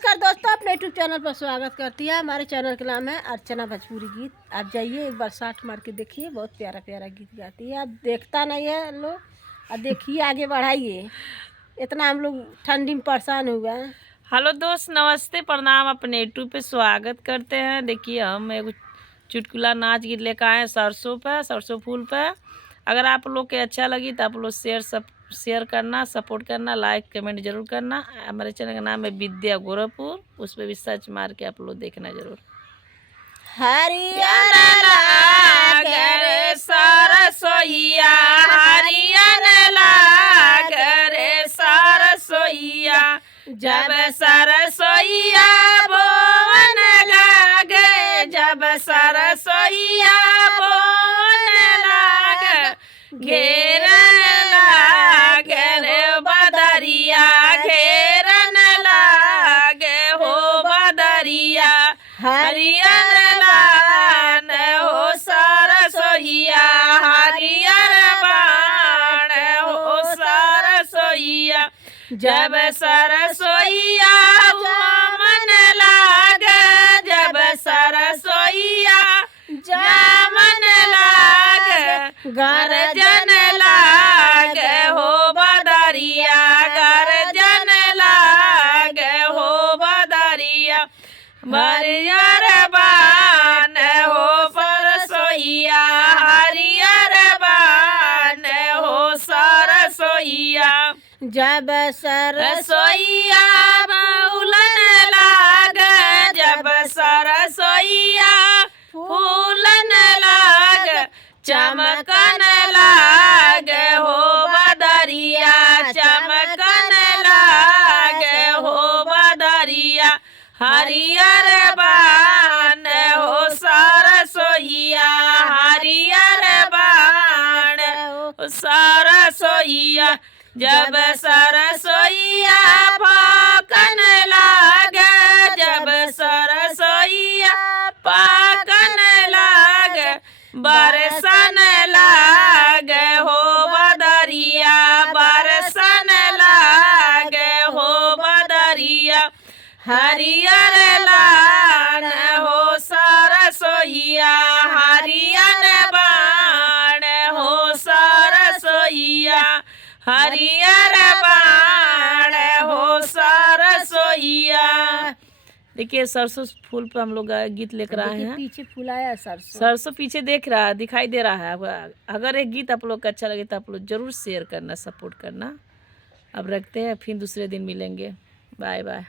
नमस्कार दोस्तों, अपने यूट्यूब चैनल पर स्वागत करती है। हमारे चैनल का नाम है अर्चना भोजपुरी गीत। आप जाइए एक बार साठ मार के देखिए, बहुत प्यारा प्यारा गीत गाती है। आप देखता नहीं है लोग, और देखिए आगे बढ़ाइए। इतना हम लोग ठंडी में परेशान हुए हैं। हेलो दोस्त, नमस्ते, प्रणाम। अपने यूट्यूब पे स्वागत करते हैं। देखिए हम एक चुटकुला नाच गीत लेकर आए हैं सरसों फूल पे। अगर आप लोग के अच्छा लगी तो आप लोग शेयर करना, सपोर्ट करना, लाइक कमेंट जरूर करना। हमारे चैनल का नाम है विद्या गोरखपुर, उस पर भी सर्च मार के आप लोग देखना जरूर। हरियर लागे सरसोईया, हरियर लागे सरसोईया, जब सरसोईया बोन लागे, जब सरसोईया बोन लागे, घेरन लागे रे बदरिया, घेरन लागे हो बदरिया, हरियर लान हो सरसोईया, हरियर बाण हो सरसोईया, जब सरसोईया मन लागे, जब सरसोईया जामन लागे, गर्जन लागे हो बदरिया, गर्जन लागे हो बदरिया, हरियर बान हो सरसोईया, हरियर बान हो सरसोईया, जब सरसोईया फूलन लागे, जब सरसोईया फूलन लागे, चमकन लागे हो बदरिया, चमकन लागे हो बदरिया, हरियर बान हो सरसोईया, हरियर बान हो सरसोईया, जब सरसोईया पाकन लागे, जब सरसोईया पाकन लागे, बरसन लागे हो बदरिया, बरसन लागे हो बदरिया, हरियर लान हो सरसोईया, हरियर बाण हो सरसोईया, हरियर बाण हो सरसोईया। देखिए सरसों फूल पर हम लोग गीत लेकर आए हैं। पीछे फूल आया सरसों पीछे देख रहा है, दिखाई दे रहा है। अगर एक गीत आप लोग का अच्छा लगे तो आप लोग जरूर शेयर करना, सपोर्ट करना। अब रखते हैं, फिर दूसरे दिन मिलेंगे। Bye bye.